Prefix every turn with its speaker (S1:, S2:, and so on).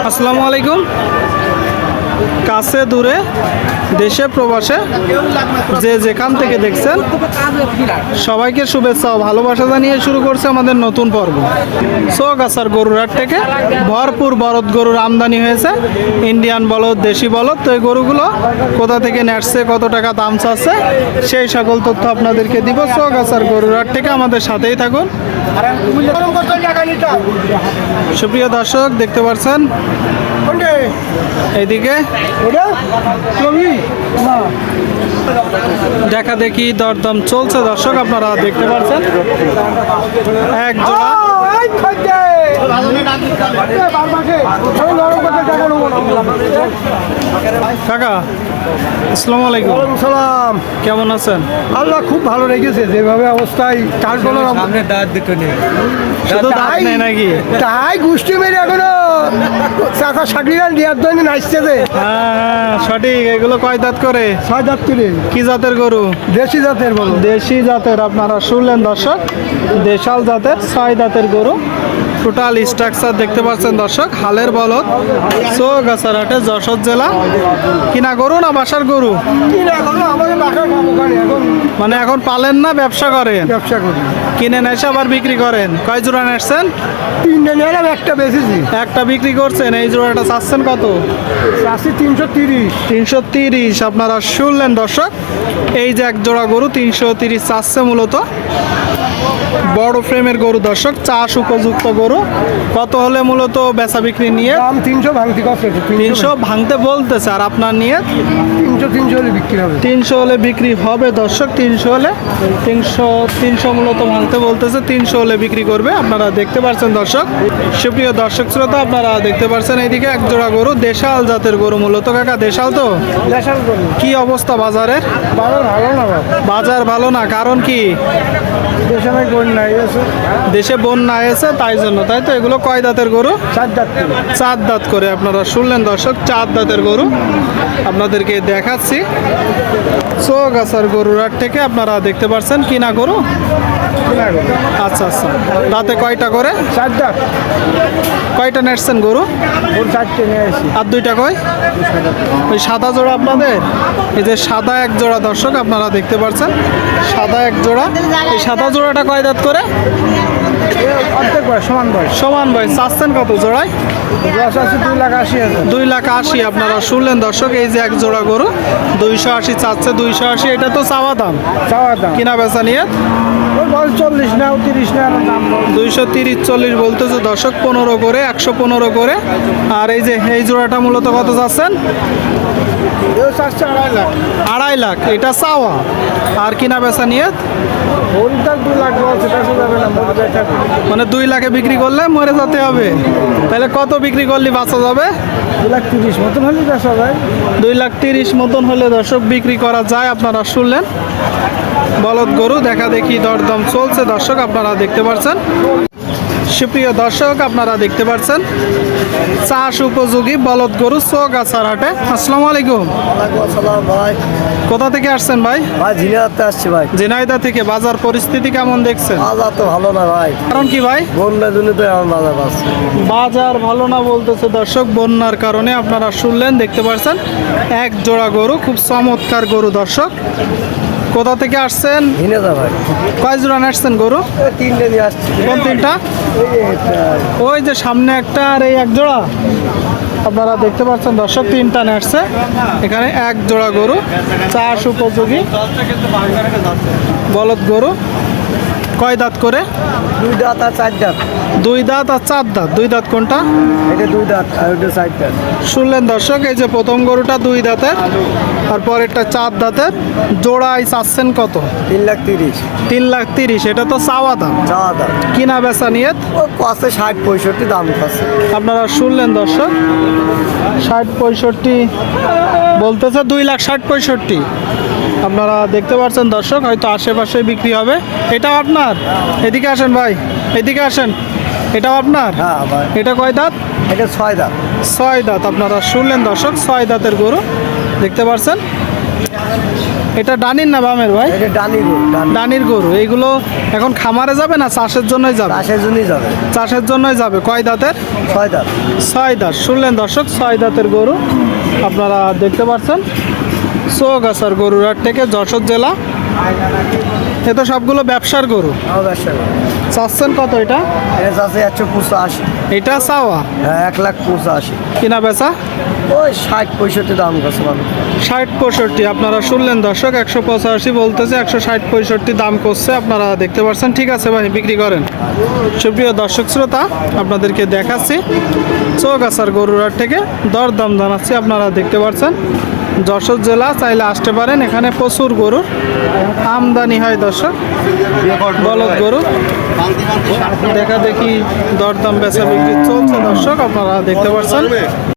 S1: আসসালামু আলাইকুম। কাছে দূরে দেশে প্রবাসে যে যেখান থেকে দেখছেন সবাইকে শুভেচ্ছা ও ভালোবাসা জানিয়ে শুরু করছে আমাদের নতুন পর্ব। চৌগাছার গরুরহাট থেকে ভরপুর বলদ গরুর আমদানি হয়েছে, ইন্ডিয়ান বলদ, দেশি বলদ। তো এই গরুগুলো কোথা থেকে নেটছে, কত টাকা দাম চাচ্ছে, সেই সকল তথ্য আপনাদেরকে দিব। চৌগাছার গরুরহাট থেকে আমাদের সাথেই থাকুন। সুপ্রিয় দর্শক, দেখতে পাচ্ছেন এইদিকে দেখা দেখি দরদাম চলছে। দর্শক আপনারা দেখতে পাচ্ছেন এক জোড়া কাকা। আসসালামু আলাইকুম।
S2: সালাম।
S1: কেমন আছেন?
S2: আল্লাহ খুব ভালো রেখেছে, যেভাবে অবস্থায়
S1: শুধু দাঁত নেই নাকি?
S2: তাই গোষ্ঠী মেরে এখনো চাচা সাকরিরা দেওয়ার জন্য নাচতেছে।
S1: হ্যাঁ সঠিক। এগুলো কয় দাঁত করে?
S2: 6 দাঁত করে।
S1: কি জাতের গরু?
S2: দেশি জাতের বলো।
S1: দেশি জাতের। আপনারা শুনলেন দর্শক, দেশাল জাতের 6 দাঁতের গরু। টোটাল স্ট্রাকচার দেখতে পাচ্ছেন দর্শক, হালের বলদ। চৌগাছার হাটে, যশোর জেলা। কিনা গরু না বাসার গরু?
S2: কিনা করো আমাদের বাসার বাবুখানে এখন
S1: মানে এখন পালেন না ব্যবসা করেন?
S2: ব্যবসা করি।
S1: কিনে নেশে আবার বিক্রি করেন। কয় জোড়া নেছেন?
S2: 3টে নিলাম, একটা বেচেছি।
S1: একটা বিক্রি করছেন। এই জোড়াটা চাচ্ছেন কত?
S2: চাষি 330।
S1: 330। আপনারা শুনলেন দর্শক, এই যে এক জোড়া গরু 330 চাচ্ছে। মূলত বড় ফ্রেমের গরু দর্শক, চাষ উপযুক্ত গরু। কত হলে মূলত বেচা বিক্রি নিয়ে?
S2: দাম 300 ভাঙতি করছে।
S1: 300 ভাঙতে বলতেছে। আর আপনার নিয়ে?
S2: 300 হলে বিক্রি হবে।
S1: 300 হলে বিক্রি হবে দর্শক। 300 হলে 300 মূলত ভাঙতে বলতেছে। 300 হলে বিক্রি করবে। আপনারা দেখতে পাচ্ছেন দর্শক। সুপ্রিয় দর্শক শ্রোতা, আপনারা দেখতে পাচ্ছেন এইদিকে এক জোড়া গরু, দেশাল জাতের গরু মূলত। কাকা দেশাল তো?
S2: দেশাল গরু।
S1: কি অবস্থা বাজারের?
S2: বাজার ভালো না বাবা।
S1: বাজার ভালো না, কারণ কি?
S2: দেশে নাই বন্যা এসে।
S1: দেশে বন্যা এসে, তাই জন্য। তাই তো। এগুলো কয় দাঁতের গরু?
S2: 4 দাঁত করে।
S1: 4 দাঁত করে। আপনারা শুনলেন দর্শক, 4 দাঁতের গরু আপনাদেরকে দেখাচ্ছি। চৌগাছার গরুরহাট থেকে আপনারা দেখতে পাচ্ছেন কিনা গরু।
S2: কিনা গরু।
S1: আচ্ছা আচ্ছা। দাঁতে কয়টা করে?
S2: 4 দাঁত।
S1: কয়টা নেটছেন গরু?
S2: ওর 4টে নিয়ে আসি।
S1: আর দুইটা কয়? ওই সাদা জোড়া আপনাদের? এই যে সাদা এক জোড়া দর্শক আপনারা দেখতে পাচ্ছেন, সাদা এক জোড়া। এই সাদা জোড়াটা কয় দাঁত করে?
S2: অর্ধেক বয়স, সমান বয়স।
S1: সমান বয়স। চাচ্ছেন কত জোড়ায়?
S2: 2,80,000।
S1: 2,80,000। আপনারা শুনলেন দর্শক, এই যে এক জোড়া গরু 280 চাচ্ছে। 280। এটা তো চাওয়া দাম।
S2: চাওয়া দাম।
S1: কিনা বেচা নিয়ে?
S2: ওই বল 40 নাও 30 নাও দাম।
S1: 230 40 বলতেছে দর্শক। 15 করে, 115 করে। আর এই যে এই জোড়াটা মূলত কত চাচ্ছেন?
S2: 2.5 লাখ।
S1: 2.5 লাখ। এটা চাওয়া। আর কিনা বেচা নিয়ে?
S2: ওইটা 2 লাখ বলছে, বেচা যাবে না, মরে যায়।
S1: মানে 2 লাখে বিক্রি করলে মরে যেতে হবে। তাহলে কত বিক্রি করলে বাঁচা যাবে?
S2: 2,30,000 মতন হলে বেচা যায়।
S1: 2,30,000 মতন হলে দর্শক বিক্রি করা যায়। আপনারা শুনলেন বলদ গরু দেখা দেখি দরদাম চলছে দর্শক, আপনারা দেখতে পাচ্ছেন। সুপ্রিয় দর্শক, আপনারা দেখতে পাচ্ছেন চাষ উপযোগী বলদ গরু চৌগাছার হাটে। আসসালামু আলাইকুম।
S2: আসসালাম ভাই।
S1: কোথা থেকে আসছেন ভাই?
S2: ভাই ঝিনাইদহ আসছি ভাই।
S1: ঝিনাইদহ থেকে। বাজার পরিস্থিতি কেমন দেখছেন?
S2: বাজার তো ভালো না ভাই।
S1: কারণ কি ভাই?
S2: বন্যার জন্য তো আমার বাজার পাচ্ছে।
S1: বাজার ভালো না বলতেছে দর্শক, বন্যার কারণে। আপনারা শুনলেন, দেখতে পাচ্ছেন এক জোড়া গরু, খুব চমৎকার গরু দর্শক। কোথা থেকে আসছেন?
S2: ঝিনাইদহ ভাই।
S1: কয় জোড়া আসছেন গরু?
S2: 3টে নিয়ে আসছি।
S1: কোন 3টা? ওই যে সামনে একটা, আর এই এক জোড়া। আপনারা দেখতে পাচ্ছেন দর্শক, 3টা নেটছে। এখানে এক জোড়া গরু, চাষ উপযোগী বলদ গরু। কয় দাঁত করে?
S2: 2 দাঁত আর 4 দাঁত।
S1: 2 দাঁত আর 4 দাঁত। 2 দাঁত কোনটা?
S2: এটা 2 দাঁত আর ওটা 4 দাঁত।
S1: শুনলেন দর্শক, এই যে প্রথম গরুটা 2 দাঁতের, আর পরেরটা 4 দাঁতের। জোড়ায় চাচ্ছেন কত?
S2: 3,30,000।
S1: 3,30,000। এটা তো চাওয়া দাম।
S2: চাওয়া দাম।
S1: কিনা বেচা নিয়ে?
S2: ও পাশে 60-65 দাম পাচ্ছে।
S1: আপনারা শুনলেন দর্শক, 60-65 বলতেছে। 2,60,65,000। আপনারা দেখতে পাচ্ছেন দর্শক, হয়তো আশেপাশে বিক্রি হবে। এটাও আপনার? এদিকে আসেন ভাই, এদিকে আসেন। এটাও আপনার?
S2: হ্যাঁ ভাই।
S1: এটা কয় দাঁত?
S2: এটা 6 দাঁত।
S1: 6 দাঁত। আপনারা শুনলেন দর্শক, 6 দাঁতের গরু দেখতে পাচ্ছেন। এটা ডানির না বামের ভাই?
S2: এটা ডানি গরু, ডানি।
S1: ডানির গরু। এইগুলো এখন খামারে যাবে না চাষের জন্যই যাবে?
S2: চাষের জন্যই যাবে।
S1: চাষের জন্যই যাবে। কয় দাঁতের?
S2: 6 দাঁত।
S1: 6 দাঁত। শুনলেন দর্শক, 6 দাঁতের গরু আপনারা দেখতে পাচ্ছেন চৌগাছার গরুর হাট থেকে, যশোর জেলা। এ তো সবগুলো ব্যবসার গরু।
S2: আমার ব্যবসা করে।
S1: চাচ্ছেন কত এটা?
S2: এটা চাষে 185।
S1: এটা চাওয়া?
S2: হ্যাঁ, 1,85,000।
S1: কিনা বেচা?
S2: ওই 60-65 দাম করছে মানুষ।
S1: 60-65 আপনারা শুনলেন দর্শক, 185 বলতেছে, 160-65 দাম করছে, আপনারা দেখতে পাচ্ছেন। ঠিক আছে ভাই, বিক্রি করেন। সুপ্রিয় দর্শক শ্রোতা, আপনাদেরকে দেখাচ্ছি চৌগাছার গরুর হাট থেকে দরদাম জানাচ্ছি। আপনারা দেখতে পাচ্ছেন যশোর জেলা, চাইলে আসতে পারেন। এখানে প্রচুর গরুর আমদানি হয় দর্শক, বলদ গরু। দেখা দেখি দরদাম বেচা বিক্রি চলছে দর্শক, আপনারা দেখতে পাচ্ছেন।